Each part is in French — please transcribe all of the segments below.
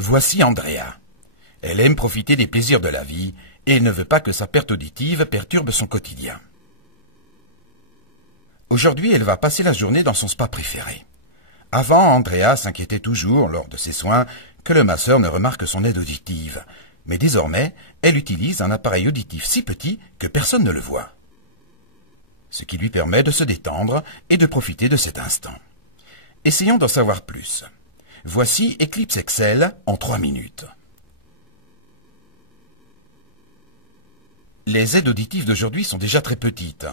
Voici Andrea. Elle aime profiter des plaisirs de la vie et ne veut pas que sa perte auditive perturbe son quotidien. Aujourd'hui, elle va passer la journée dans son spa préféré. Avant, Andrea s'inquiétait toujours, lors de ses soins, que le masseur ne remarque son aide auditive. Mais désormais, elle utilise un appareil auditif si petit que personne ne le voit. Ce qui lui permet de se détendre et de profiter de cet instant. Essayons d'en savoir plus. Voici Eclipse Excel en 3 minutes. Les aides auditives d'aujourd'hui sont déjà très petites,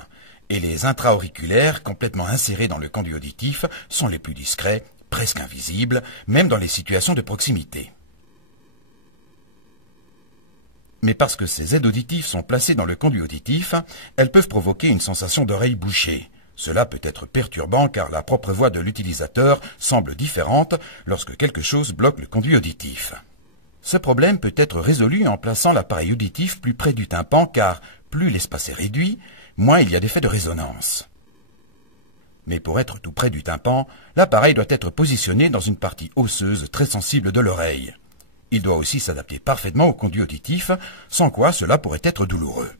et les intra-auriculaires, complètement insérés dans le conduit auditif, sont les plus discrets, presque invisibles, même dans les situations de proximité. Mais parce que ces aides auditives sont placées dans le conduit auditif, elles peuvent provoquer une sensation d'oreille bouchée. Cela peut être perturbant car la propre voix de l'utilisateur semble différente lorsque quelque chose bloque le conduit auditif. Ce problème peut être résolu en plaçant l'appareil auditif plus près du tympan car plus l'espace est réduit, moins il y a d'effet de résonance. Mais pour être tout près du tympan, l'appareil doit être positionné dans une partie osseuse très sensible de l'oreille. Il doit aussi s'adapter parfaitement au conduit auditif, sans quoi cela pourrait être douloureux.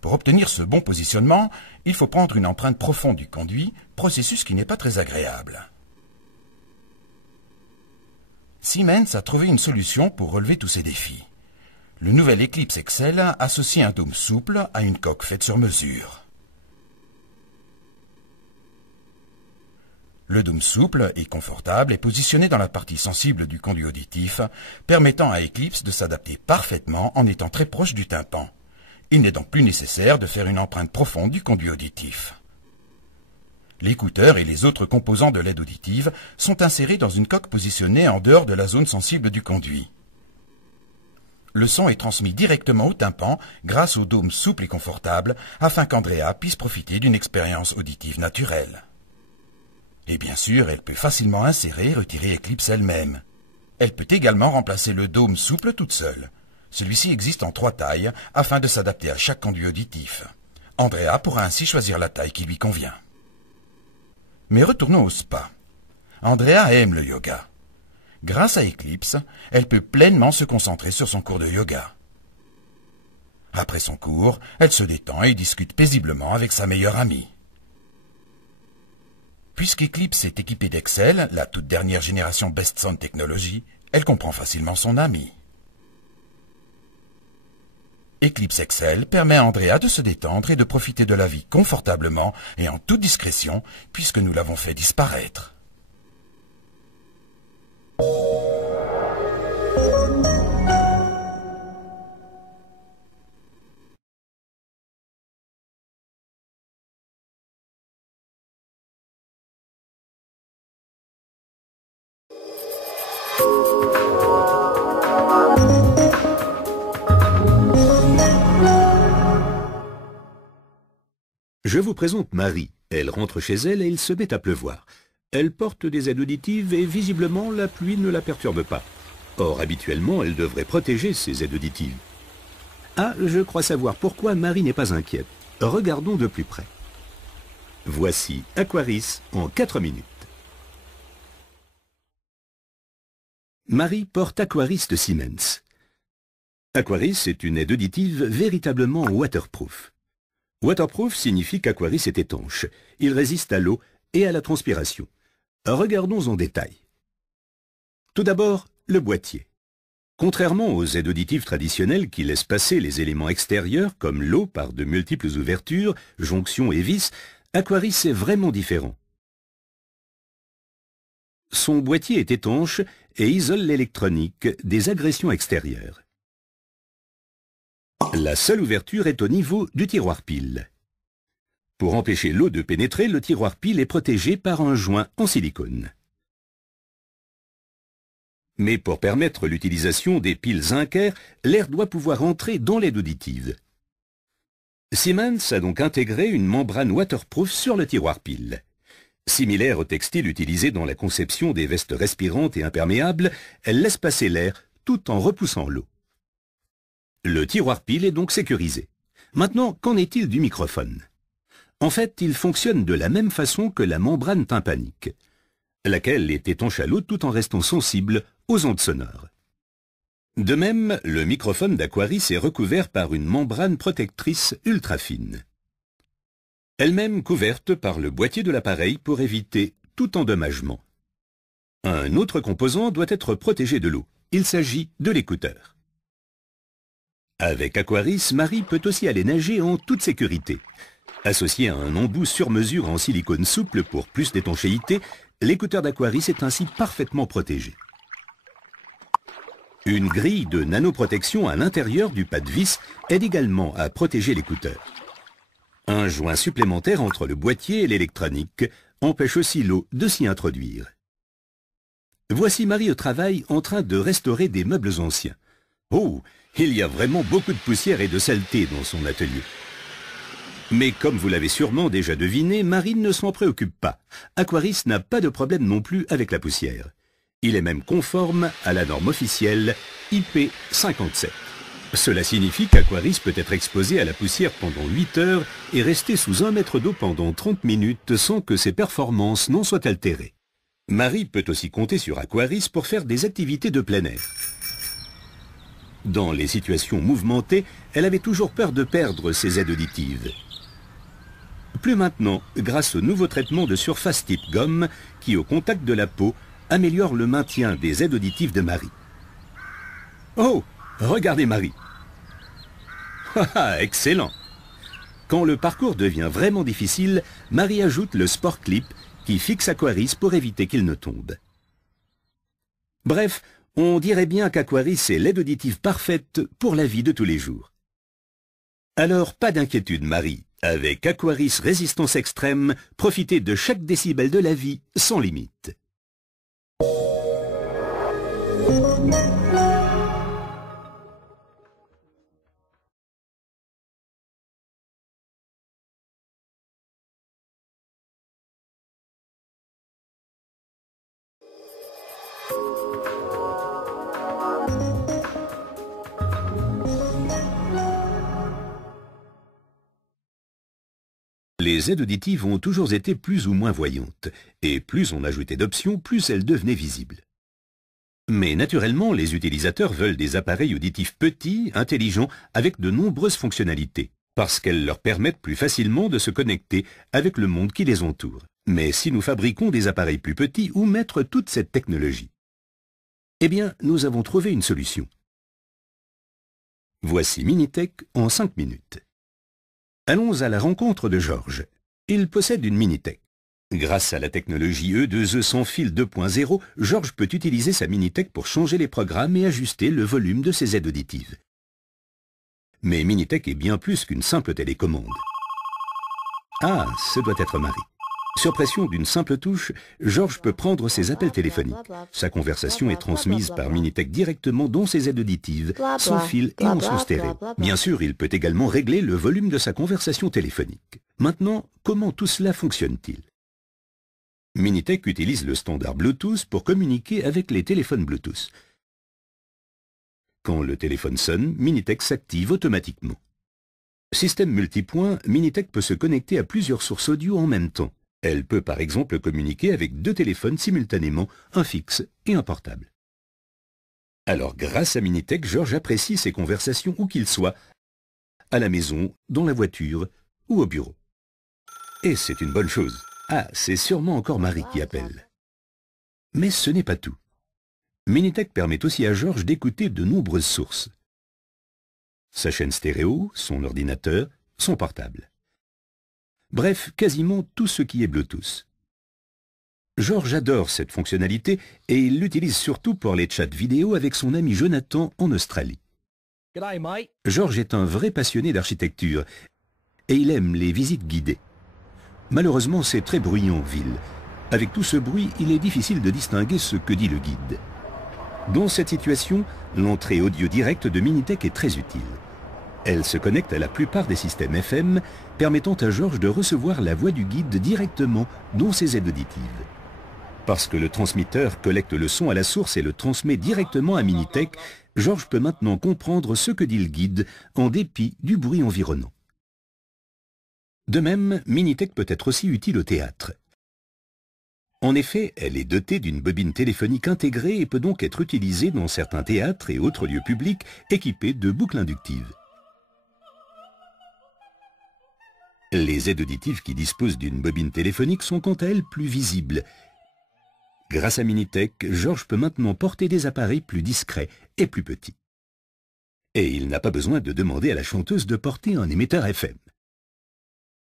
Pour obtenir ce bon positionnement, il faut prendre une empreinte profonde du conduit, processus qui n'est pas très agréable. Siemens a trouvé une solution pour relever tous ces défis. Le nouvel Eclipse Excel associe un dôme souple à une coque faite sur mesure. Le dôme souple et confortable est positionné dans la partie sensible du conduit auditif, permettant à Eclipse de s'adapter parfaitement en étant très proche du tympan. Il n'est donc plus nécessaire de faire une empreinte profonde du conduit auditif. L'écouteur et les autres composants de l'aide auditive sont insérés dans une coque positionnée en dehors de la zone sensible du conduit. Le son est transmis directement au tympan grâce au dôme souple et confortable afin qu'Andrea puisse profiter d'une expérience auditive naturelle. Et bien sûr, elle peut facilement insérer et retirer Eclipse elle-même. Elle peut également remplacer le dôme souple toute seule. Celui-ci existe en 3 tailles afin de s'adapter à chaque conduit auditif. Andrea pourra ainsi choisir la taille qui lui convient. Mais retournons au spa. Andrea aime le yoga. Grâce à Eclipse, elle peut pleinement se concentrer sur son cours de yoga. Après son cours, elle se détend et discute paisiblement avec sa meilleure amie. Puisqu'Eclipse est équipée d'Excel, la toute dernière génération Best Sound Technology, elle comprend facilement son amie. Eclipse Excel permet à Andrea de se détendre et de profiter de la vie confortablement et en toute discrétion, puisque nous l'avons fait disparaître. Je vous présente Marie. Elle rentre chez elle et il se met à pleuvoir. Elle porte des aides auditives et visiblement la pluie ne la perturbe pas. Or, habituellement, elle devrait protéger ses aides auditives. Ah, je crois savoir pourquoi Marie n'est pas inquiète. Regardons de plus près. Voici Aquaris en 4 minutes. Marie porte Aquaris de Siemens. Aquaris est une aide auditive véritablement waterproof. Waterproof signifie qu'Aquaris est étanche. Il résiste à l'eau et à la transpiration. Regardons en détail. Tout d'abord, le boîtier. Contrairement aux aides auditives traditionnelles qui laissent passer les éléments extérieurs comme l'eau par de multiples ouvertures, jonctions et vis, Aquaris est vraiment différent. Son boîtier est étanche et isole l'électronique des agressions extérieures. La seule ouverture est au niveau du tiroir pile. Pour empêcher l'eau de pénétrer, le tiroir pile est protégé par un joint en silicone. Mais pour permettre l'utilisation des piles Zinker, l'air doit pouvoir entrer dans l'aide auditive. Siemens a donc intégré une membrane waterproof sur le tiroir pile. Similaire au textile utilisé dans la conception des vestes respirantes et imperméables, elle laisse passer l'air tout en repoussant l'eau. Le tiroir pile est donc sécurisé. Maintenant, qu'en est-il du microphone? En fait, il fonctionne de la même façon que la membrane tympanique. laquelle est étanche à l'eau tout en restant sensible aux ondes sonores. De même, le microphone d'Aquaris est recouvert par une membrane protectrice ultra fine, elle-même couverte par le boîtier de l'appareil pour éviter tout endommagement. Un autre composant doit être protégé de l'eau. Il s'agit de l'écouteur. Avec Aquaris, Marie peut aussi aller nager en toute sécurité. Associé à un embout sur mesure en silicone souple pour plus d'étanchéité, l'écouteur d'Aquaris est ainsi parfaitement protégé. Une grille de nanoprotection à l'intérieur du pas de vis aide également à protéger l'écouteur. Un joint supplémentaire entre le boîtier et l'électronique empêche aussi l'eau de s'y introduire. Voici Marie au travail en train de restaurer des meubles anciens. Oh, il y a vraiment beaucoup de poussière et de saleté dans son atelier. Mais comme vous l'avez sûrement déjà deviné, Marie ne s'en préoccupe pas. Aquaris n'a pas de problème non plus avec la poussière. Il est même conforme à la norme officielle IP57. Cela signifie qu'Aquaris peut être exposé à la poussière pendant 8 heures et rester sous 1 mètre d'eau pendant 30 minutes sans que ses performances n'en soient altérées. Marie peut aussi compter sur Aquaris pour faire des activités de plein air. Dans les situations mouvementées, elle avait toujours peur de perdre ses aides auditives. Plus maintenant, grâce au nouveau traitement de surface type gomme qui, au contact de la peau, améliore le maintien des aides auditives de Marie. Oh, regardez Marie. Ah, excellent. Quand le parcours devient vraiment difficile, Marie ajoute le Sport Clip qui fixe Aquaris pour éviter qu'il ne tombe. Bref, on dirait bien qu'Aquaris est l'aide auditive parfaite pour la vie de tous les jours. Alors, pas d'inquiétude, Marie. Avec Aquaris Résistance Extrême, profitez de chaque décibel de la vie sans limite. Les aides auditives ont toujours été plus ou moins voyantes, et plus on ajoutait d'options, plus elles devenaient visibles. Mais naturellement, les utilisateurs veulent des appareils auditifs petits, intelligents, avec de nombreuses fonctionnalités, parce qu'elles leur permettent plus facilement de se connecter avec le monde qui les entoure. Mais si nous fabriquons des appareils plus petits, où mettre toute cette technologie? Eh bien, nous avons trouvé une solution. Voici Minitech en 5 minutes. Allons à la rencontre de Georges. Il possède une Minitech. Grâce à la technologie E2E sans fil 2.0, Georges peut utiliser sa Minitech pour changer les programmes et ajuster le volume de ses aides auditives. Mais Minitech est bien plus qu'une simple télécommande. Ah, ce doit être Marie. Sur pression d'une simple touche, Georges peut prendre ses appels téléphoniques. Sa conversation est transmise par Minitech directement dans ses aides auditives, sans fil et en son stéréo. Bien sûr, il peut également régler le volume de sa conversation téléphonique. Maintenant, comment tout cela fonctionne-t-il? Minitech utilise le standard Bluetooth pour communiquer avec les téléphones Bluetooth. Quand le téléphone sonne, Minitech s'active automatiquement. Système multipoint, Minitech peut se connecter à plusieurs sources audio en même temps. Elle peut par exemple communiquer avec 2 téléphones simultanément, un fixe et un portable. Alors grâce à Minitech, Georges apprécie ses conversations où qu'il soit, à la maison, dans la voiture ou au bureau. Et c'est une bonne chose. Ah, c'est sûrement encore Marie qui appelle. Mais ce n'est pas tout. Minitech permet aussi à Georges d'écouter de nombreuses sources. Sa chaîne stéréo, son ordinateur, son portable. Bref, quasiment tout ce qui est Bluetooth. Georges adore cette fonctionnalité et il l'utilise surtout pour les chats vidéo avec son ami Jonathan en Australie. G'day, mate. Georges est un vrai passionné d'architecture et il aime les visites guidées. Malheureusement, c'est très bruyant en ville. Avec tout ce bruit, il est difficile de distinguer ce que dit le guide. Dans cette situation, l'entrée audio directe de Minitech est très utile. Elle se connecte à la plupart des systèmes FM, permettant à Georges de recevoir la voix du guide directement dans ses aides auditives. Parce que le transmetteur collecte le son à la source et le transmet directement à Minitech, Georges peut maintenant comprendre ce que dit le guide en dépit du bruit environnant. De même, Minitech peut être aussi utile au théâtre. En effet, elle est dotée d'une bobine téléphonique intégrée et peut donc être utilisée dans certains théâtres et autres lieux publics équipés de boucles inductives. Les aides auditives qui disposent d'une bobine téléphonique sont quant à elles plus visibles. Grâce à Minitech, Georges peut maintenant porter des appareils plus discrets et plus petits. Et il n'a pas besoin de demander à la chanteuse de porter un émetteur FM.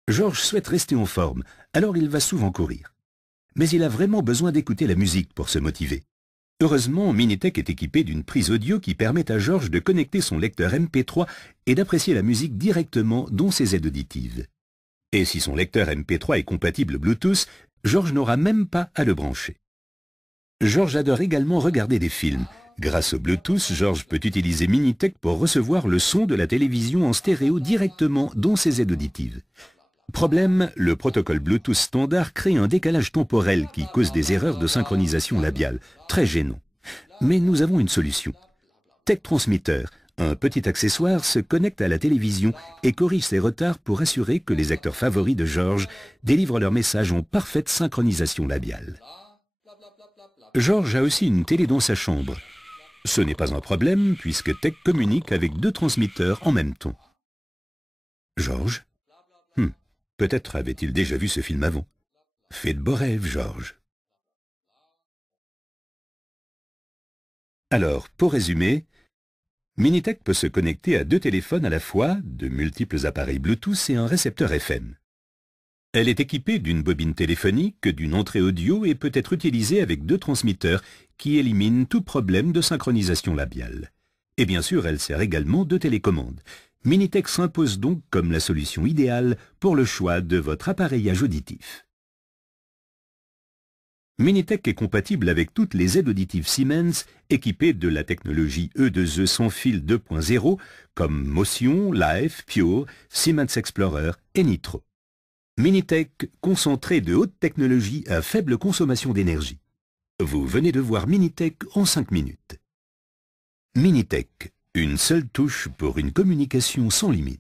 Georges souhaite rester en forme, alors il va souvent courir. Mais il a vraiment besoin d'écouter la musique pour se motiver. Heureusement, Minitech est équipé d'une prise audio qui permet à Georges de connecter son lecteur MP3 et d'apprécier la musique directement dans ses aides auditives. Et si son lecteur MP3 est compatible Bluetooth, Georges n'aura même pas à le brancher. Georges adore également regarder des films. Grâce au Bluetooth, Georges peut utiliser Minitech pour recevoir le son de la télévision en stéréo directement dans ses aides auditives. Problème, le protocole Bluetooth standard crée un décalage temporel qui cause des erreurs de synchronisation labiale, très gênant. Mais nous avons une solution. Tech Transmitter, un petit accessoire, se connecte à la télévision et corrige ces retards pour assurer que les acteurs favoris de Georges délivrent leur message en parfaite synchronisation labiale. Georges a aussi une télé dans sa chambre. Ce n'est pas un problème puisque Tech communique avec 2 transmetteurs en même temps. Georges ? Peut-être avait-il déjà vu ce film avant. Fais de beaux rêves, Georges. Alors, pour résumer, Minitech peut se connecter à 2 téléphones à la fois, de multiples appareils Bluetooth et un récepteur FM. Elle est équipée d'une bobine téléphonique, d'une entrée audio et peut être utilisée avec 2 transmetteurs qui éliminent tout problème de synchronisation labiale. Et bien sûr, elle sert également de télécommande. Minitech s'impose donc comme la solution idéale pour le choix de votre appareillage auditif. Minitech est compatible avec toutes les aides auditives Siemens équipées de la technologie E2E sans fil 2.0 comme Motion, Live, Pure, Siemens Explorer et Nitro. Minitech, concentré de haute technologie à faible consommation d'énergie. Vous venez de voir Minitech en 5 minutes. Minitech, une seule touche pour une communication sans limite.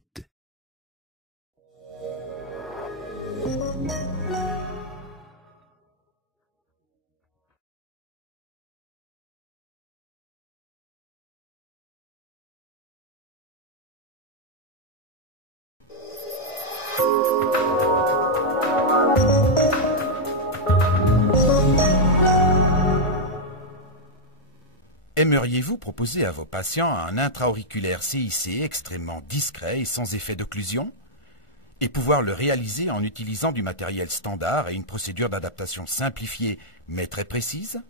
Aimeriez-vous proposer à vos patients un intra-auriculaire CIC extrêmement discret et sans effet d'occlusion, et pouvoir le réaliser en utilisant du matériel standard et une procédure d'adaptation simplifiée mais très précise?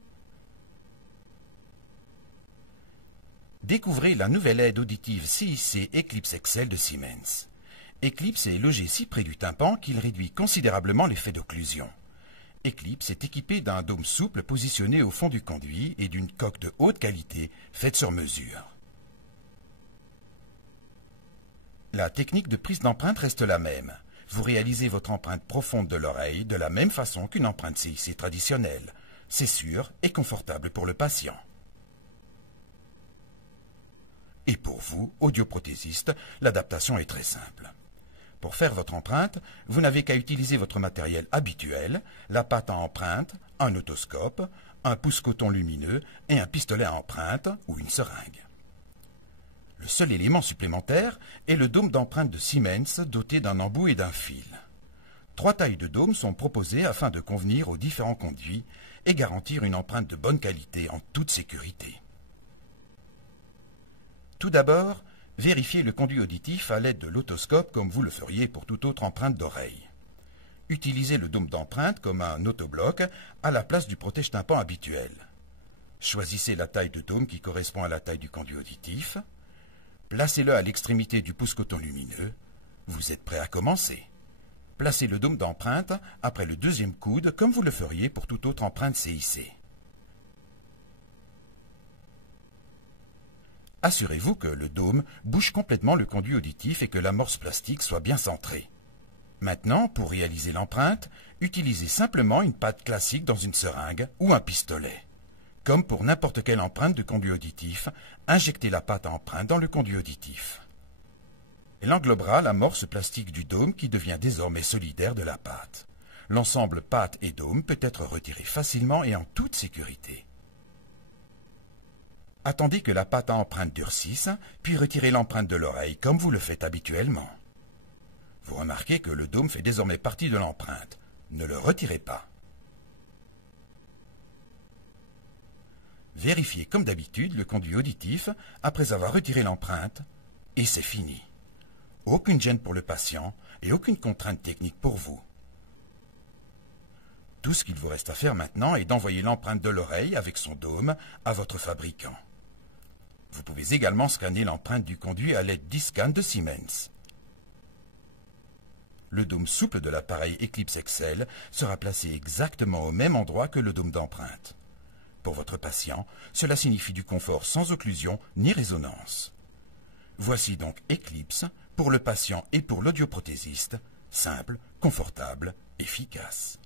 Découvrez la nouvelle aide auditive CIC Eclipse XL de Siemens. Eclipse est logé si près du tympan qu'il réduit considérablement l'effet d'occlusion. Eclipse est équipé d'un dôme souple positionné au fond du conduit et d'une coque de haute qualité faite sur mesure. La technique de prise d'empreinte reste la même. Vous réalisez votre empreinte profonde de l'oreille de la même façon qu'une empreinte CIC traditionnelle. C'est sûr et confortable pour le patient. Et pour vous, audioprothésiste, l'adaptation est très simple. Pour faire votre empreinte, vous n'avez qu'à utiliser votre matériel habituel, la pâte à empreinte, un otoscope, un pouce-coton lumineux et un pistolet à empreinte ou une seringue. Le seul élément supplémentaire est le dôme d'empreinte de Siemens doté d'un embout et d'un fil. 3 tailles de dôme sont proposées afin de convenir aux différents conduits et garantir une empreinte de bonne qualité en toute sécurité. Tout d'abord, vérifiez le conduit auditif à l'aide de l'otoscope comme vous le feriez pour toute autre empreinte d'oreille. Utilisez le dôme d'empreinte comme un autobloc à la place du protège-tympan habituel. Choisissez la taille de dôme qui correspond à la taille du conduit auditif. Placez-le à l'extrémité du pouce-coton lumineux. Vous êtes prêt à commencer. Placez le dôme d'empreinte après le 2e coude comme vous le feriez pour toute autre empreinte CIC. Assurez-vous que le dôme bouge complètement le conduit auditif et que l'amorce plastique soit bien centrée. Maintenant, pour réaliser l'empreinte, utilisez simplement une pâte classique dans une seringue ou un pistolet. Comme pour n'importe quelle empreinte de conduit auditif, injectez la pâte à empreinte dans le conduit auditif. Elle englobera l'amorce plastique du dôme qui devient désormais solidaire de la pâte. L'ensemble pâte et dôme peut être retiré facilement et en toute sécurité. Attendez que la pâte à empreinte durcisse, puis retirez l'empreinte de l'oreille comme vous le faites habituellement. Vous remarquez que le dôme fait désormais partie de l'empreinte. Ne le retirez pas. Vérifiez comme d'habitude le conduit auditif après avoir retiré l'empreinte et c'est fini. Aucune gêne pour le patient et aucune contrainte technique pour vous. Tout ce qu'il vous reste à faire maintenant est d'envoyer l'empreinte de l'oreille avec son dôme à votre fabricant. Vous pouvez également scanner l'empreinte du conduit à l'aide d'e-scan de Siemens. Le dôme souple de l'appareil Eclipse XL sera placé exactement au même endroit que le dôme d'empreinte. Pour votre patient, cela signifie du confort sans occlusion ni résonance. Voici donc Eclipse pour le patient et pour l'audioprothésiste, simple, confortable, efficace.